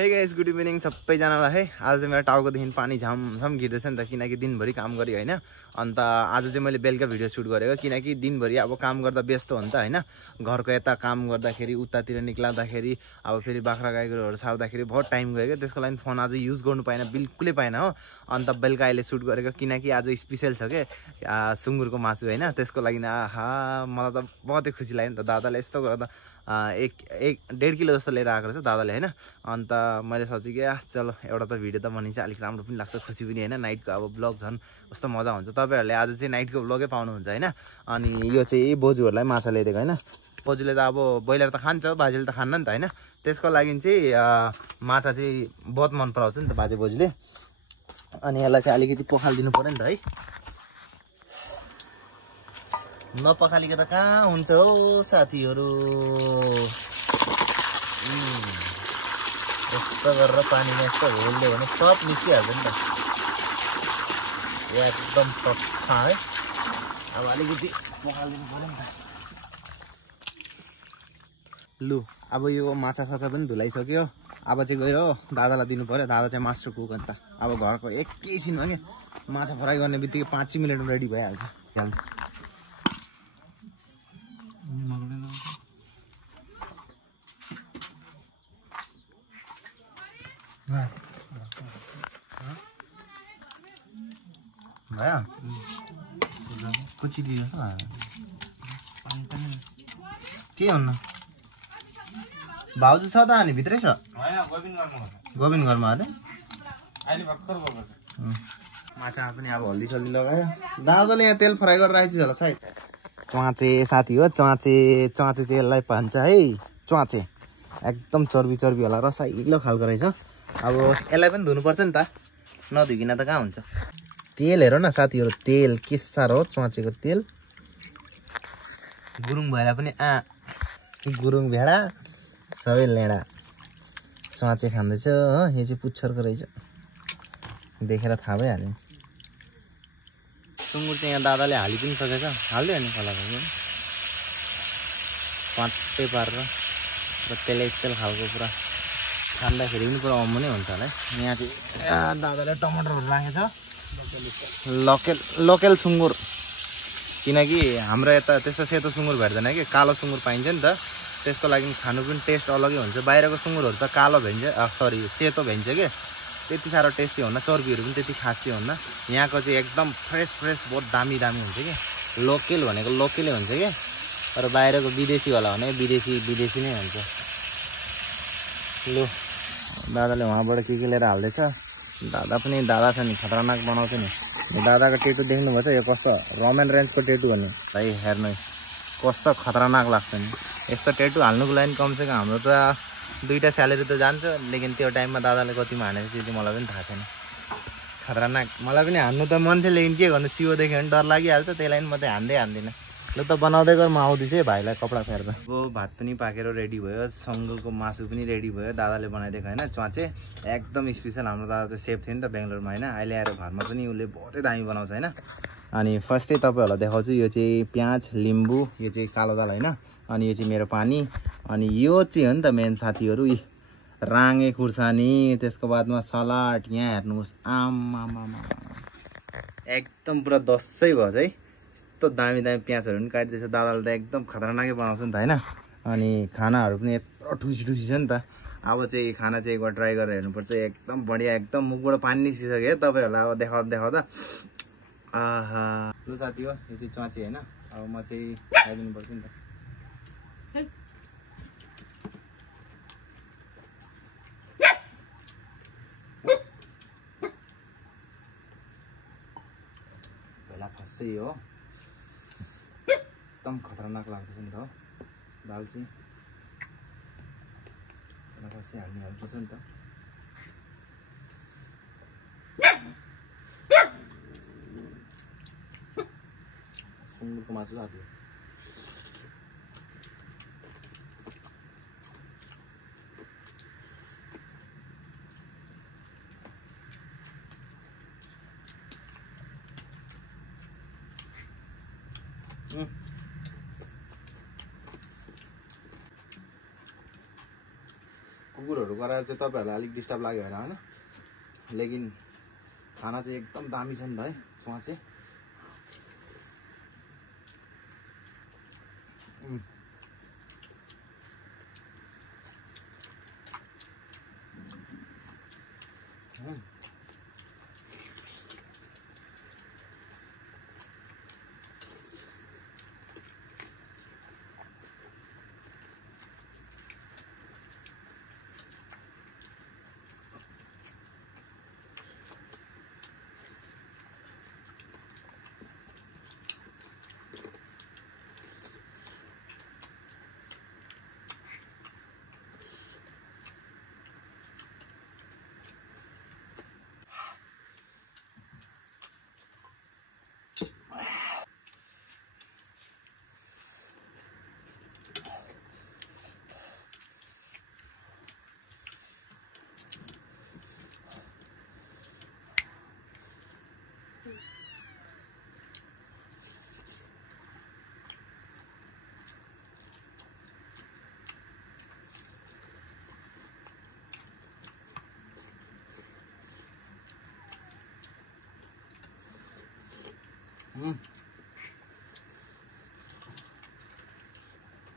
Hey guys good evening सबैजनालाई है। आज चाहिँ मेरो टाउकोदेखि पानी झमझम गिर्दैछ नि त, किनकि दिनभरि काम गरेँ होइन। अन्त आज चाहिँ मैले बेलुका भिडियो सुट गरेको, किनकि दिनभरि अब काम गर्दा व्यस्त हो नि त होइन। घरको यता काम गर्दाखेरि उतातिर निक्लाउँदाखेरि अब फेरि बाख्रा गाईगोरुहरू सार्दाखेरि बहुत टाइम गयो क्या, त्यसको लागि फोन आज युज गर्नु पाएन, बिल्कुलै पाएन हो। अन्त बेलुका अहिले सुट गरेको, किनकि आज स्पेसल छ क्या सुँगुरको मासु होइन। त्यसको लागि आहा मलाई त बहुतै खुसी लाग्यो नि त। दादाले यस्तो गर्दा 1.5 किलो जस्तो लिएर आएको रहेछ दादाले होइन। अन्त मैले सोचेँ कि चलो एउटा त भिडियो त बनिन्छ, अलिक राम्रो पनि लाग्छ, खुसी पनि होइन। नाइटको अब ब्लग झन् कस्तो मजा हुन्छ। तपाईँहरूले आज चाहिँ नाइटको ब्लगै पाउनुहुन्छ होइन। अनि यो चाहिँ बोजूहरूलाई माछा ल्याइदिएको होइन। बोजूले त अब ब्रोइलर त खान्छ, बाजेले त खान्न नि त होइन। त्यसको लागि चाहिँ माछा चाहिँ बहुत मन पराउँछ नि त बाजे बोजूले। अनि यसलाई चाहिँ अलिकति पखालिदिनु पऱ्यो नि त है। नपखालिको त कहाँ हुन्छ हो साथीहरू। यस्तो गरेर पानीमा यस्तो होल्यो भने सब निस्किहाल्छ नि त, एकदम सफा है। अब अलिकति पखालिदिनु पऱ्यो नि त। लु अब यो माछा साछा पनि धुलाइसक्यो। अब चाहिँ गएर दादालाई दिनु पऱ्यो, दादा चाहिँ मास्टर कुक अन्त। अब घरको एकैछिनमा के माछा फ्राई गर्ने बित्तिकै 5 मिनटमा रेडी भइहाल्छ। भयो कुची दिनुहोस् न के हुन्न। भाउजू छ त अनि भित्रै छ, गोबिन घरमा अरे माछामा पनि अब हल्दी सल्दी लगायो। दादाले यहाँ तेल फ्राई गरेर राखेको होला सायद। च्वाचे साथी हो, च्वाचे च्वाचे चाहिँ यसलाई भन्छ है। च्वाचे एकदम चर्बी चर्बी होला, रसाइलो खालको रहेछ। अब यसलाई पनि धुनुपर्छ नि त, नधुइकन त कहाँ हुन्छ। तेल हेर न साथीहरू, तेल के साह्रो हो च्वाचेको तेल। गुरुङ भएर पनि गुरुङ भेडा सबै लेडा च्वाचे खाँदैछ हो। यो चाहिँ पुच्छरको रहेछ, देखेर थाहा भइहाल्यो। सुँगुर चाहिँ यहाँ दादाले हालि पनि सकेछ, हाल्दै होइन खोलाको पाँचै पारेर र तेल खालको पुरा खाँदाखेरि पनि पुरा अम्मो नै हुन्छ होला है। यहाँ चाहिँ दादाले टमाटरहरू राखेको छ, लोकल सुँगुर। किनकि हाम्रो यता त्यस्तो सेतो सुँगुर भेट्दैन कि, कालो सुँगुर पाइन्छ नि त। त्यसको लागि खानु पनि टेस्ट अलगै हुन्छ। बाहिरको सुँगुरहरू त कालो भेन्छ, सेतो भेन्छ कि, त्यति साह्रो टेस्टी हुन्न, चर्बीहरू पनि त्यति खासै हुन्न। यहाँको चाहिँ एकदम फ्रेस बहुत दामी हुन्छ कि। लोकल भनेको लोकलै हुन्छ कि, तर बाहिरको विदेशीवाला भने विदेशी नै हुन्छ। लु दादाले उहाँबाट के लिएर हाल्दैछ। दादा छ नि, खतरनाक बनाउँछ नि। दादाको टेटु देख्नुभएछ, यो कस्तो रमेन रेन्जको टेटु भन्ने भाइ हेर्नु कस्तो खतरनाक लाग्छ नि। यस्तो टेटु हाल्नुको लागि कमसेकम हाम्रो त 2टा स्यालेरी त जान्छ, लेकिन त्यो टाइममा दादाले कतिमा हानेको त्यो चाहिँ मलाई पनि थाहा छैन। खतरनाक, मलाई पनि हान्नु त मन थियो, लेकिन के गर्नु सियो देख्यो भने डर लागिहाल्छ, त्यही लागि म चाहिँ हान्दिनँ। ल त बनाउँदै गर, म आउँदैछु है भाइलाई कपडा फेर्दा। अब भात पनि पाकेर रेडी भयो, सुँगुरको मासु पनि रेडी भयो। दादाले बनाइदिएको होइन च्वाचे, एकदम स्पेसल। हाम्रो दादा चाहिँ सेफ थियो नि त बेङ्गलोरमा होइन, अहिले आएर घरमा पनि उसले बहुतै दामी बनाउँछ होइन। अनि फर्स्टै तपाईँहरूलाई देखाउँछु, यो चाहिँ प्याज लिम्बू, यो चाहिँ कालो दाल होइन। अनि यो चाहिँ मेरो पानी, अनि यो चाहिँ हो नि त मेन साथीहरू राँगे खुर्सानी, त्यसको बादमा सलाड। यहाँ हेर्नुहोस् आमा एकदम पुरा दसै भयो है। यस्तो दामी प्याजहरू पनि काटिदिएछ दादाले त, एकदम खतरनाकै बनाउँछ नि त होइन। अनि खानाहरू पनि यत्रो ठुसी छ नि त। अब चाहिँ खाना चाहिँ एकबार ट्राई गरेर हेर्नुपर्छ, एकदम बढिया। एकदम मुखबाट पानी निस्किसक्यो है तपाईँहरूलाई अब देखाउँदा। आहा लु साथी हो, यो चाहिँ च्वाचे होइन। अब म चाहिँ खाइदिनुपर्छ नि त। पहिला फस्सै हो, एकदम खतरनाक लाग्दैछ नि त हो। दाल चाहिँ फस्सै हाल्नुपर्छ नि त। सुँगुरको मासु साथी कुकुरहरू गराएर चाहिँ तपाईँहरूलाई अलिक डिस्टर्ब लाग्यो होला होइन, लेकिन खाना चाहिँ एकदम दामी छ नि त है च्वाचे।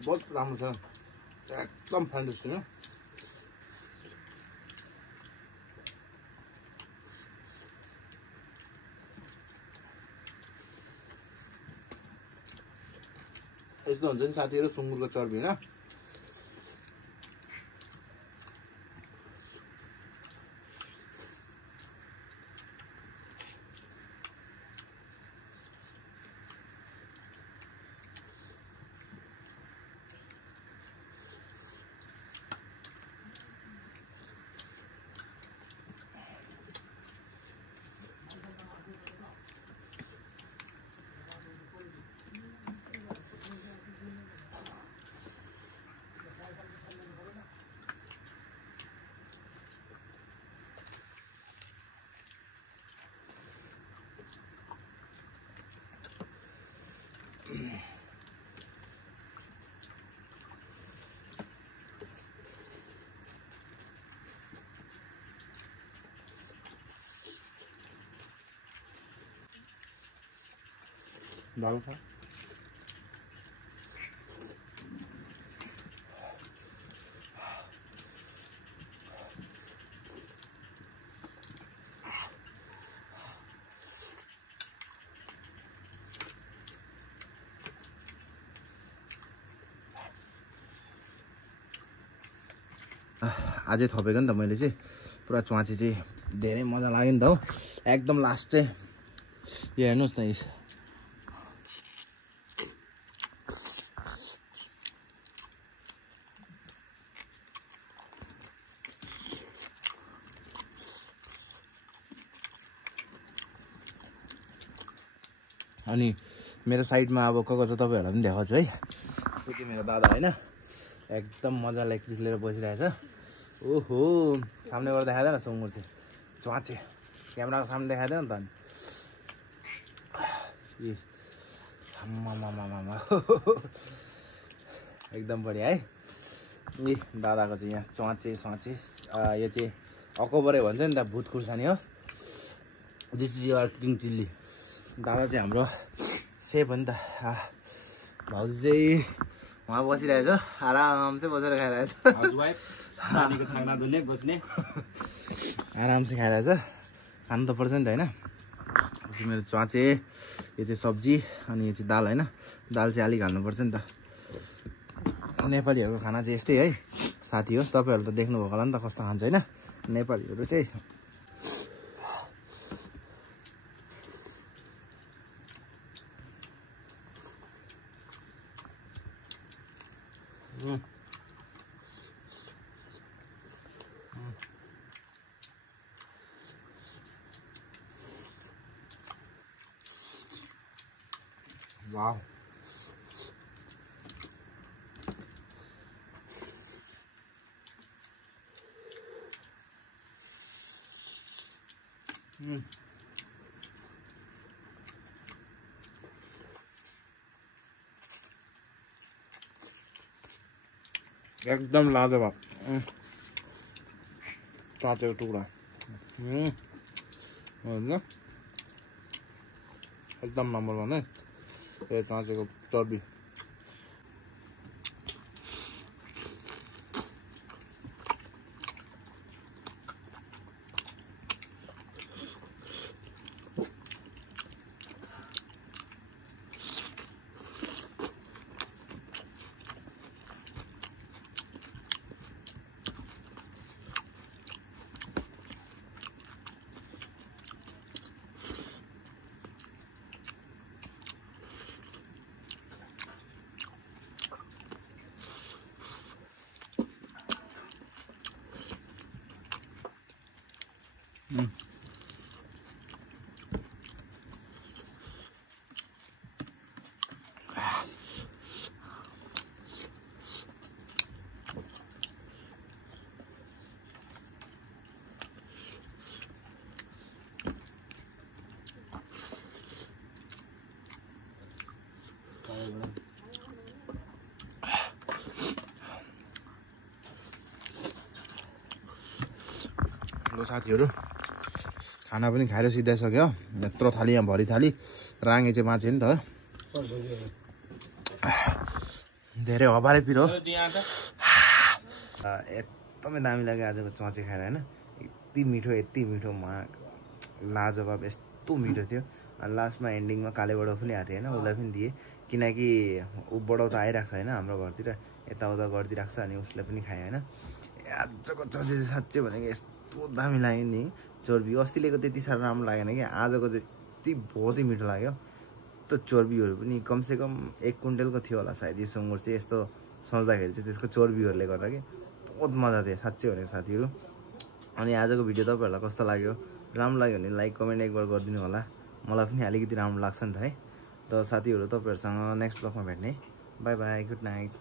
बहुत राम्रो छ, एकदम फ्यान्टास्टिक हो। यस्तो हुन्छ नि साथीहरु सुँगुरको चर्बी हैन, दाल खा। अझै थपेको नि त मैले चाहिँ पुरा च्वाचे चाहिँ धेरै मजा लाग्यो नि त हो। एकदम लास्ट चाहिँ यो हेर्नुहोस् न, अनि मेरो साइडमा अब को छ तपाईँहरूलाई पनि देखाउँछु है। यो चाहिँ मेरो दादा होइन, एकदम मजा लेग पिस लिएर बसिरहेछ। ओहो सामनेबाट देखाइदिएन सुँगुर चाहिँ च्वाचे, क्यामेराको सामने देखाइदिएन त अनि एकदम बढिया है। यी दादाको चाहिँ यहाँ च्वाचे स्वाचे, यो चाहिँ अकोबरे भन्छ नि त, भुत खुर्सानी हो। This is your king chilli. दादा चाहिँ हाम्रो सेफ हो नि त। भाउजू चाहिँ उहाँ बसिरहेछ, आराम से बसेर खाइरहेछ, आराम से खाइरहेछ। खानु त पर्छ नि त होइन। मेरो च्वाचे, यो चाहिँ सब्जी, अनि यो चाहिँ दाल होइन। दाल चाहिँ अलिक हाल्नुपर्छ नि त। नेपालीहरूको खाना चाहिँ यस्तै है साथी हो। तपाईँहरू त देख्नुभएको होला नि त कस्तो खान्छ होइन नेपालीहरू चाहिँ। वाव, एकदम लाजवाब। चाँचेको टुक्रा एकदम नम्बर 1 है यो चाँचेको चर्बी। ल साथीहरू खाना पनि खाएर सिधाइसक्यो। यत्रो थाली यहाँ भरि थाली राँगे चाहिँ बाँच्यो नि त धेरै हबारे पिरो एकदमै दामी लाग्यो आजको चचे खाएर हैन। यति मिठो लाजवाब यस्तो मिठो थियो। अनि लास्टमा एन्डिङमा काले बडा पनि आएको थियो हैन, उसलाई पनि दिए किनकि ऊ बडा त आइराख्छ हैन हाम्रो घरतिर, यताउता गरिदिइराख्छ अनि उसलाई पनि खाएँ हैन। आजको चचे चाहिँ साँच्चै भनेको यस्तो दामी लाग्यो नि। चर्बी अस्तिलेको त्यति साह्रो राम्रो लागेन कि आजको चाहिँ यति बहुत ही मिठो लाग्यो। त्यो चर्बीहरू पनि कमसेकम 1 कुइन्टलको थियो होला सायद यो सुँगुर चाहिँ। यस्तो सोच्दाखेरि चाहिँ त्यसको चर्बीहरूले गर्दा कि बहुत मजा थियो साँच्चै भनेको साथीहरू। अनि आजको भिडियो तपाईँहरूलाई कस्तो लाग्यो, राम्रो लाग्यो भने लाइक कमेन्ट एकबार गरिदिनु होला, मलाई पनि अलिकति राम्रो लाग्छ नि त है। त साथीहरू तपाईँहरूसँग नेक्स्ट ब्लगमा भेट्ने। By by, good night.